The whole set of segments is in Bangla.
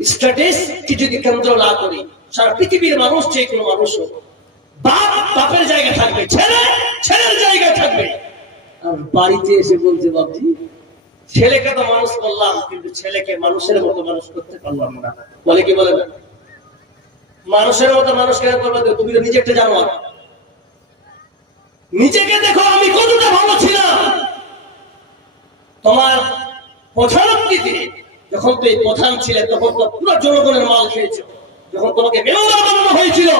স্ট্র্যাটেজি যদি কেন্দ্র না করি সারা পৃথিবীর মানুষ যে কোনো মানুষ হোক, বাপ বাপের জায়গায় থাকবে ছেলে ছেলের জায়গায় থাকবে। আর বাড়িতে এসে বলছে বাবজি ছেলেকে তো মানুষ করলাম কিন্তু ছেলেকে মানুষের মতো মানুষ করতে পারলাম না। বলে কি বলে? মানুষের মতো মানুষ কেন করবে? তুমি তো নিজে একটা জানোয়ার নিজেকে দেখো আমি কতটা ভালো ছিলাম। তোমার প্রধানমন্ত্রীতে যখন তুই প্রধান ছিলে তখন তো পুরো জনগণের মাল খেয়েছো যখন তোমাকে মেম্বার বানানো হয়েছিল,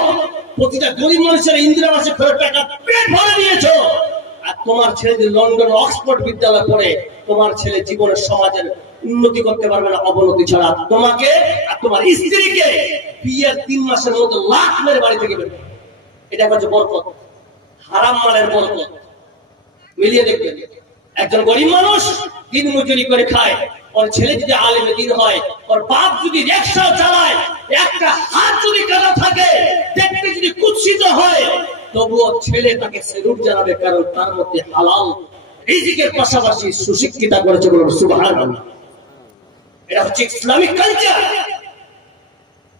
প্রতিটা গরিব মানুষের ইন্দিরাবাসে ফেরত টাকা পেট ভরে দিয়েছ। আর তোমার ছেলে যে লন্ডন অক্সফোর্ড বিদ্যালয়ে পড়ে তোমার ছেলে জীবনের সমাজের উন্নতি করতে পারবে না, অবনতি ছাড়া। তোমাকে, আর তোমার স্ত্রীকে বিয়ের তিন মাসের মধ্যে লাখ মেরে বাড়ি থেকে বের এটা হচ্ছে বরকত, হারাম মালের বরকত। মিলিয়ে দেখবেন একজন গরিব মানুষ দিন মজুরি করে খায় ওর ছেলে যদি আলেমে দিন হয়, ওর বাপ যদি রিক্সা চালায়, একটা হাত যদি কাটা থাকে, দেখতে যদি কুৎসিত হয়, তবুও ছেলে তাকে সেলুট জানাবে কারণ তার মধ্যে হালাল রিজিকের পাশাপাশি সুশিক্ষিতা করেছে এটা হচ্ছে ইসলামিক কালচার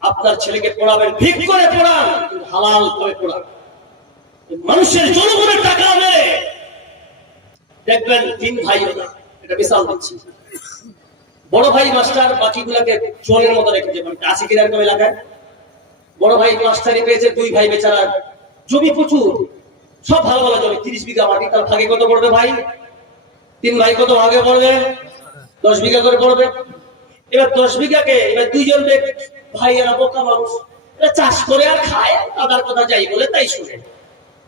আপনার ছেলেকে পড়াবেন, ঠিক করে পড়ান হালাল করে পড়ান। মানুষের জনগণের টাকা দেখবেন তিন ভাই এটা বিশাল দিচ্ছি। বড় ভাই মাস্টার বাকিগুলাকে চোরের মতো রেখেছে মানে আছে কিনা এরকম এলাকায়? বড় ভাই মাস্টারি পেয়েছে, দুই ভাই বেচারা জমি প্রচুর। সব ভালো ভালো জমি, তিরিশ বিঘা মাটি, তার ভাগে কত পড়বে ভাই? তিন ভাই কত ভাগে পড়বে? দশ বিঘা করে পড়বে। এবার দশ বিঘাকে, এবার দুইজন ভাই এরা বোকা মানুষ, এরা চাষ করে আর খায় দাদার কথা যাই বলে তাই শুনে।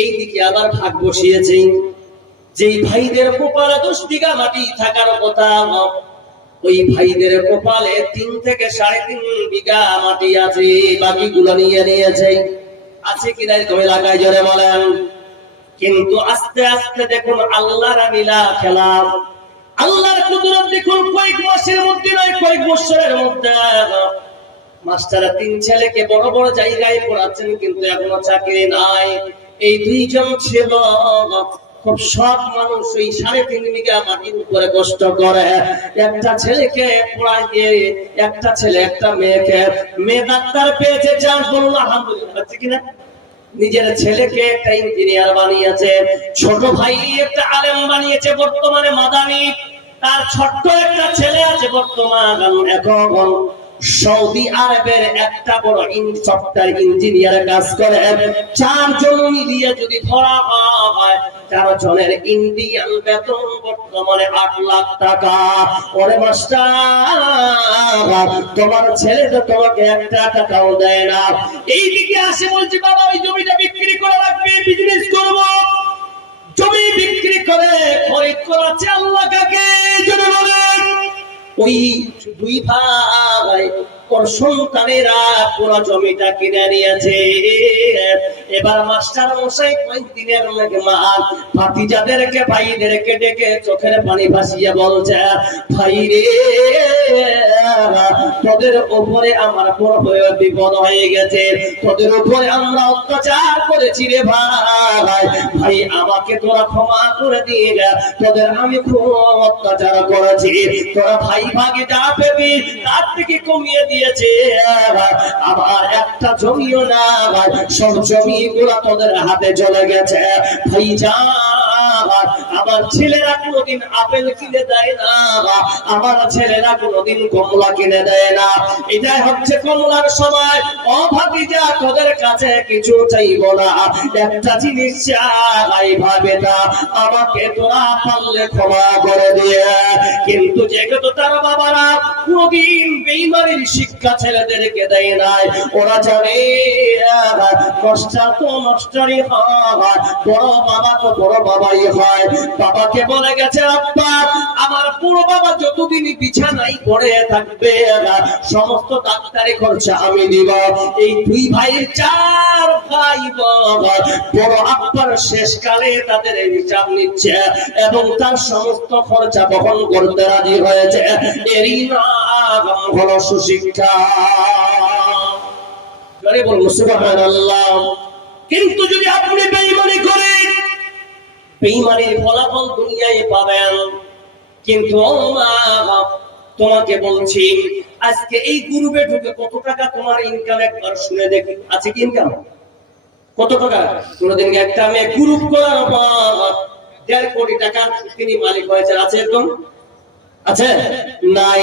এই দিকে আবার ভাগ বসিয়েছে। ভাইদের কপালে দশ বিঘা মাটি থাকার কথা, ওই ভাইদের কপালে তিন থেকে সাড়ে তিন বিঘা মাটি আছে নিয়ে নিয়েছে। আছে কিনা এলাকায় জোরে বলেন। কিন্তু আস্তে আস্তে দেখুন আল্লাহরা নীলা খেলা আল্লাহর কুদরত দেখুন কয়েক মাসের মধ্যে নয়, কয়েক বছরের মধ্যে। মাস্টাররা তিন ছেলেকে বড় বড় জায়গায় পড়াচ্ছেন, কিন্তু এখনও চাকরি নাই। এই দুইজন ছিল। খুব সব মানুষ ওই সাড়ে তিন বিঘা মাটির উপরে কষ্ট করে। একটা ছেলেকে পড়াইয়ে একটা ছেলে, একটা মেয়েকে। মেয়ে ডাক্তার পেয়েছে চান্স বলুন আলহামদুলিল্লাহ। হচ্ছে কিনা নিজের ছেলেকে একটা ইঞ্জিনিয়ার বানিয়েছে। ছোট ভাই একটা আলেম বানিয়েছে বর্তমানে মাদানি। তার ছোট্ট একটা ছেলে আছে বর্তমান, এখন সৌদি আরবের একটা বড় সফটওয়্যার ইঞ্জিনিয়ার কাজ করে। চারজন মিলিয়ে যদি ধরা হয়, চার জনের ইন্ডিয়ান বেতন বর্তমানে আট লাখ টাকা। পরে মাস্টার, তোমার ছেলে তো তোমাকে একটা টাকাও দেয় না। এইদিকে আসে বলছে, বাবা, ওই জমিটা বিক্রি করে রাখবে বিজনেস করব। জমি বিক্রি করে, খরিদ করাচ্ছে আল্লাহ কাকে? জন্য বলেন ওই দুই ভাই ওর সন্তানেরা পুরো জমিটা কিনে নিয়েছে। এবার মাস্টার মশাই কয়েকদিনের মধ্যে মা ভাতিজাদেরকে, ভাইদেরকে ডেকে চোখের পানি ভাসিয়ে বলছে ভাই রে তোদের উপরে আমার বড় বিপদ হয়ে গেছে। তোদের উপরে আমরা অত্যাচার করেছি রে ভাই। ভাই, আমাকে তোরা ক্ষমা করে দিয়ে। তোদের আমি খুব অত্যাচার করেছি। তোরা ভাই ভাগে যা পেবি, তার থেকে কমিয়ে দিয়েছে। আমার একটা জমিও না ভাই, সব জমি গুলা তোদের হাতে চলে গেছে। আমার ছেলেরা কোনোদিন আপেল কিনে দেয় না, আমার ছেলেরা কোনোদিন কমলা কিনে দেয় না। এটাই হচ্ছে কমলার সময়। অভাবী যা তোদের কাছে কিছু চাইব না। একটা জিনিস চাই ভাবে না, আমাকে তোরা পারলে ক্ষমা করে দিয়ে। কিন্তু যেহেতু তার বাবারা বেইমানির শিক্ষা ছেলেদেরকে দেয় নাই। ওরা জানে বড় বাবা তো বড় বাবাই হয়। বাবাকে বলে গেছে, আব্বা, আমার পুরো বাবা যতদিন পড়ে থাকবে সমস্ত ডাক্তারি খরচা আমি দিব। এই দুই ভাইয়ের চার ভাই বড় আব্বার শেষকালে তাদের হিসাব নিচ্ছে এবং তার সমস্ত খরচা বহন করতে রাজি হয়েছে। এরই নাম হলো সুশিক্ষা। জোরে বলুন, সুবহানাল্লাহ। কিন্তু যদি আপনি বেঈমানি করেন, বেঈমানির ফলাফল দুনিয়ায় পাবেন। কিন্তু তোমাকে বলছি, আজকে এই গ্রুপে ঢুকে কত টাকা তোমার ইনকাম একবার শুনে দেখি। আছে কি ইনকাম কত টাকা? কোনদিন একটা মেয়ে গ্রুপ করার পর দেড় কোটি টাকা তিনি মালিক হয়েছে আছে এরকম? আছে? নাই।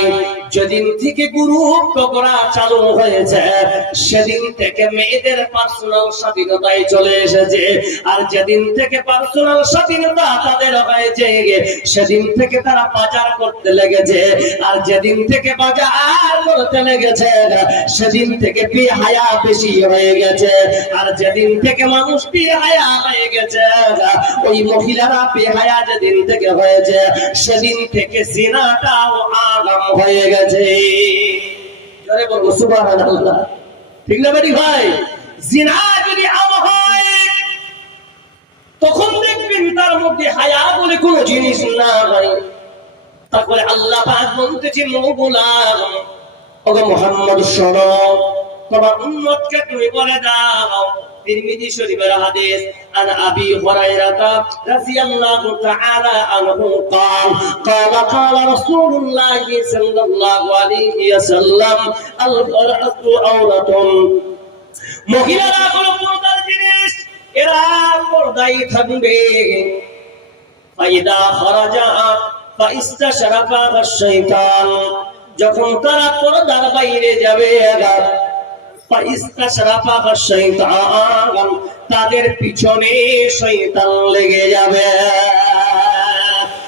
যেদিন থেকে গ্রুপ করা চালু হয়েছে, সেদিন থেকে মেয়েদের পার্সোনাল স্বাধীনতায় চলে এসেছে। আর যেদিন থেকে পার্সোনাল স্বাধীনতা তাদের হয়েছে, সেদিন থেকে তারা বাজার করতে লেগেছে। আর যেদিন থেকে বাজার করতে লেগেছে, সেদিন থেকে বেহায়া বেশি হয়ে গেছে। আর যেদিন থেকে মানুষ বেহায়া হয়ে গেছে, ওই মহিলারা বেহায়া যেদিন থেকে হয়েছে, সেদিন থেকে সিনাটাও আগাম হয়ে গেছে। ঠিক না বেটি ভাই? জিনা যদি আম হয়, তখন দেখবেন তার মধ্যে হায়া বলে কোনো জিনিস না হয়। তারপরে আল্লাহ পাক বলতেছে মৌগুলাম ওগো মোহাম্মদ শোনো, তোমার উম্মতকে তুমি বলে দাও। তিরমিজি শরীফের হাদিস عن ابي هريره رضي الله تعالى عنه قال قال قال رسول الله صلى الله عليه وسلم المرأة عورة মহিলারা কোনো পর্দার জিনিস এরা পর্দায় থাকবে ফাইদা খরাজা ফাইস্তাশরাফা শাইতান যখন তারা পর্দার বাইরে যাবে ফাইস্তাশরাফা শাইতান তাদের পিছনে শৈতান লেগে যাবে।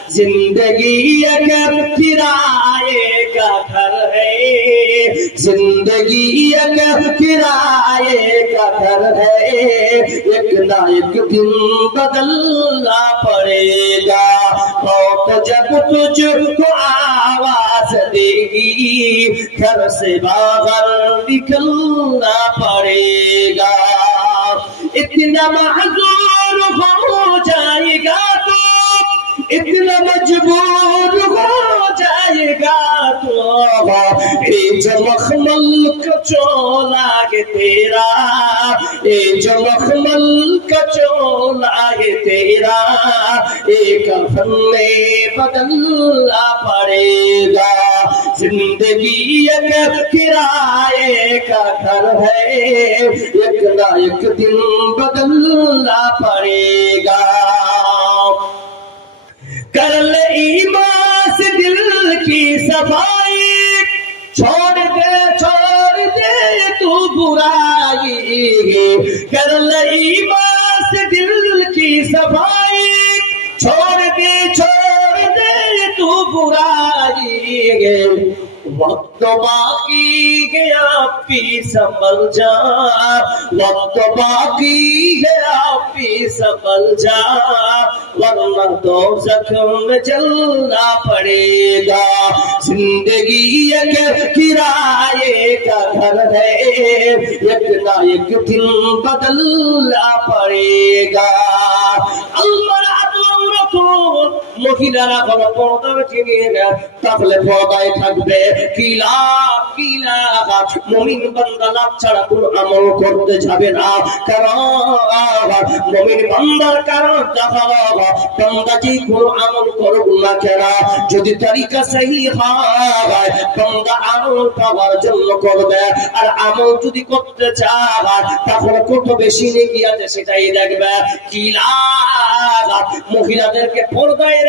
زندگی اگر کرائے کا گھر ہے۔ زندگی اگر کرائے کا گھر ہے۔ ایک نہ ایک دن بدلنا پڑے گا۔ موت جب تجھ کو آواز دے گی، گھر سے باہر نکلنا پڑے گا۔ اتنا معذور اتنا مجبور ہو جائے گا تو اے جو مخمل کا چولا ہے تیرا۔ اے جو مخمل کا چولا ہے تیرا۔ اے کفن میں بدلنا پڑے گا۔ زندگی ایک کرائے کا گھر ہے۔ ایک نہ ایک دن بدلنا پڑے گا۔ ईमान से दिल की सफाई छोड़ दे छोड़ दे तू बुराई कर ले ईमान से दिल की सफाई छोड़ दे छोड़ दे तू बुराई وقت باقی گیا پی سمل جا۔ وقت باقی گیا پی سمل جا۔ ورنہ تو زخم جلنا پڑے گا۔ زندگی ایک کرائے کا گھر ہے۔ ایک نہ ایک دن بدلنا پڑے گا۔ اللہ মহিলারা কোনো পর্দার নেয় তাহলে পর্দায় থাকবে কিলা কিলা মমিন বান্দা লাভ ছাড়া কোনো আমল করতে যাবে না। কারণ, মমিন বান্দার কারণ দেখা বান্দা যে কোনো আমল করুক না কেন? যদি তারিকা সহি হয়, বান্দা আমল পাওয়ার জন্য করবে। আর আমল যদি করতে চায়, তাহলে কত বেশি নেকি আছে সেটাই দেখবে। কিলা মহিলাদেরকে পর্দায়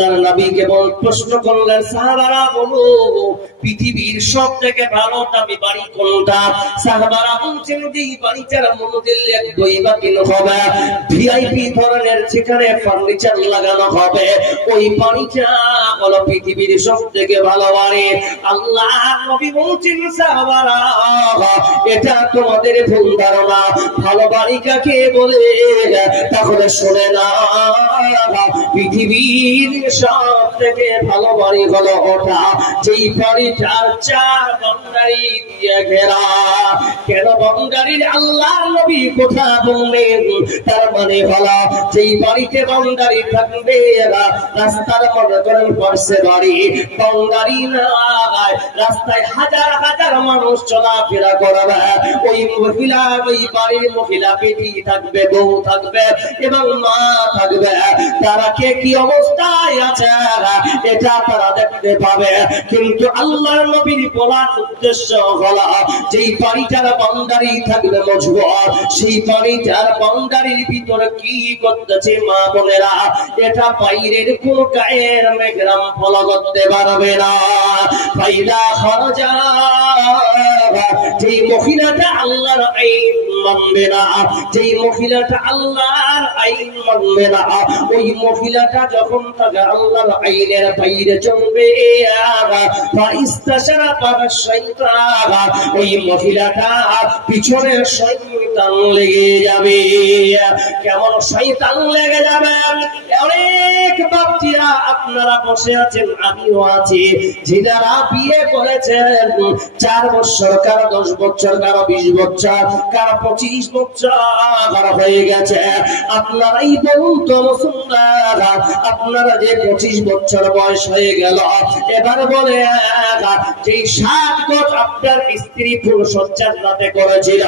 আল্লাহর নবীকে প্রশ্ন করলেন, সাহাবারা, বলো, পৃথিবীর সব থেকে ভালো দামি বাড়ি কোনটা? সাহাবারা বলছেন যে এই বাড়িটার মনোদিল এক দুই বা তিন হবে, ভিআইপি ধরনের যেখানে ফার্নিচার লাগানো হবে, ওই বাড়িটা হলো পৃথিবীর সব থেকে ভালো বাড়ি। আল্লাহ নবী বলছেন, সাহাবারা, এটা তোমাদের ভুল ধারণা। ভালো বাড়ি কাকে বলে? তাহলে শুনে না। পৃথিবীর সব থেকে ভালো বাড়ি হলো ওটা যেই বাড়িটার চার বাউন্ডারি দিয়ে ঘেরা। কেন বাউন্ডারির আল্লাহ নবী কথা বললেন? তার মানে হলো, যেই বাড়িতে বাউন্ডারি থাকবে রাস্তার মনে করেন পার্শ্বে বাড়ি। বাউন্ডারি নাই, রাস্তায় হাজার হাজার মানুষ চলাফেরা করবে। ওই মহিলা, ওই বাড়ির মহিলা বেটি থাকবে, বউ থাকবে এবং মা থাকবে। তারা কে কি অবস্থায় আছে? এটা তারা দেখতে পাবে। কিন্তু আল্লাহর নবীর বলার উদ্দেশ্য হলো, যেই বাড়িটার বাউন্ডারি থাকবে মজবুত, সেই বাড়িটার বাউন্ডারির ভিতরে কি করতেছে মা বোনেরা, এটা বাইরের কোন গায়ের মেঘরাম ফলো করতে পারবে না। ফাইদা খরজা যেই মহিলাটা আল্লাহর আইন মানবে না, যেই মহিলাটা আল্লাহর আইন মানবে না, ওই মহিলাটা যখন তাকে আল্লাহর আইনের বাইরে চলবে ওই মহিলাটা পিছনে শয়তান লেগে যাবে। কেমন শয়তান লেগে যাবে? অনেক আপনারা বসে আছেন, আমিও আছি। বিয়ে করেছেন। চার বছর, কারও দশ বছর, কারও বিশ বছর, কারও পঁচিশ বছর হয়ে গেছে। আপনারাই আপনারা যে পঁচিশ বছর বয়স হয়ে গেল, এবার বলে যে সাত গজ আপনার স্ত্রী পুরুষজ্জার রাতে করেছিল,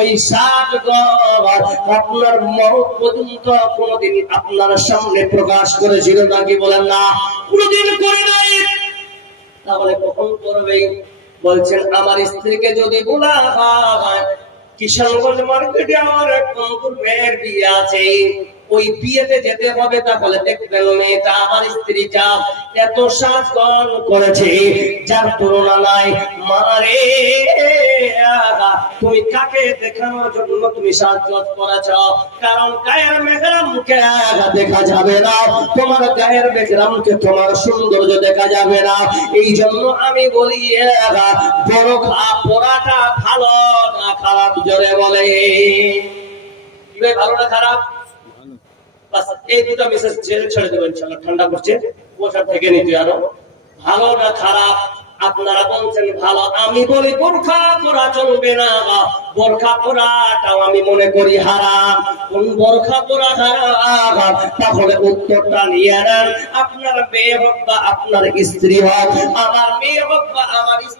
ওই সাত গজ আপনার মরদ পর্যন্ত কোনোদিন আপনার সামনে প্রকাশ করেছিল নাকি বলেন, না, কোনোদিন করে নাই। তাহলে কখন করবে? বলছেন, আমার স্ত্রীকে যদি বলা হয় কিষানগঞ্জ মার্কেটে আমার এক কঙ্কুর মেয়ের বিয়ে আছে। ওই বিয়েতে যেতে হবে তাহলে দেখবেন মেয়েটা, আমার স্ত্রীটা এত সাজগণ করেছে, যার তুলনা নাই। মারে তুমি কাকে দেখানোর জন্য তুমি সাজগজ করেছ? কারণ গায়ের মেঘরাম মুখে দেখা যাবে না। তোমার গায়ের মেঘরামকে তোমার সৌন্দর্য দেখা যাবে না। এই জন্য আমি বলি বড় পোড়াটা ভালো না, খারাপ জোরে বলে। ভালো না খারাপ? এই মেসেজ ছেড়ে ছেড়ে ঠান্ডা করছে। থেকে নিতে আরও। ভালো না খারাপ? আপনারা বলছেন ভালো, আমি বলি বোরখা চলবে না বোরখা আমি মনে করি হারাম। কোন বোরখা হারাম? তাহলে উত্তরটা নিয়ে নেন। আপনার মেয়ে হোক বা আপনার স্ত্রী হোক, আমার মেয়ে হোক বা আমার স্ত্রী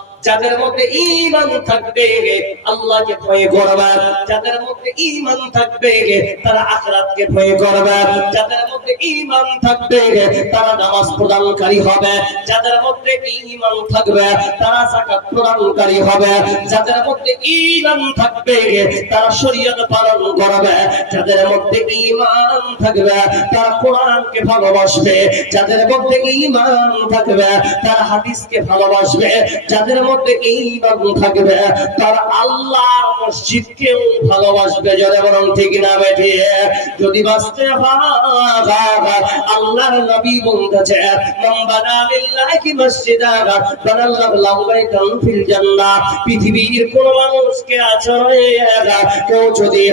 যাদের মধ্যে ইমান থাকবে, আল্লাহকে ভয় করবে যাদের মধ্যে ইমান থাকবে, তারা আখরাতকে ভয় করবে যাদের মধ্যে ইমান থাকবে, তারা নামাজ প্রদানকারী হবে। যাদের মধ্যে ইমান থাকবে, তারা যাকাত প্রদানকারী হবে। যাদের মধ্যে ইমান থাকবে, তারা শরীয়ত পালন করবে। যাদের মধ্যে ইমান থাকবে, তারা কোরআনকে ভালোবাসবে। যাদের মধ্যে ইমান থাকবে, তারা হাদিসকে ভালোবাসবে। যাদের ইমান থাকবে। তার আল্লাহর মসজিদকেও ভালোবাসবে যারা বরং ঠিক না বেঠে? যদি বাঁচতে আল্লাহর নবী বলতেছে পৃথিবীর কোন মানুষকে কেউ যদি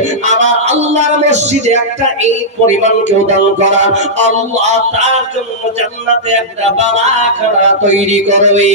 আল্লাহর মসজিদে একটা এই কেউ আল্লাহ জান্নাতে একটা বাড়াখানা তৈরি করবে।